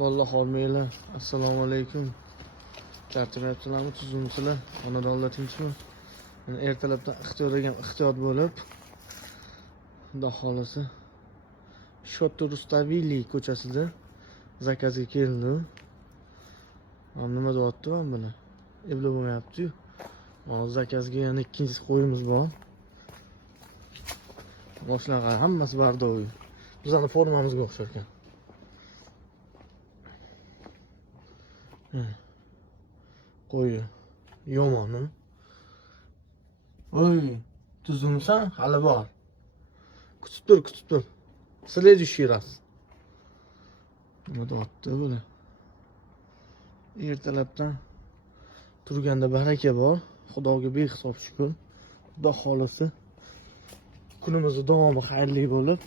Vallahi hormanglar. Assalomu alaykum. Charchamayapsizlarmi, tuzimsizlar? Xonadonlar tinchmi? Mana ertalabdan ehtiyot bo'lib, xudo xolisi Shotto Rustaveli ko'chasida zakazga keldim. Mana nima deyapti mana buni? Evli bo'lmayapti-yu. Mana zakazga yana ikkinchi qo'yimiz bor. Boshlarga hammasi bardovi. Bizning formamizga o'xshar ekan. Qo'yi yomon. Oy, tuzumsan hali bor. Kutib tur. Следующий раз. Nima deyapti bular? Ertalabdan turganda baraka bor. Xudoga behisob shukr. Xudo xolisi kunimizni davomi xayrli bo'lib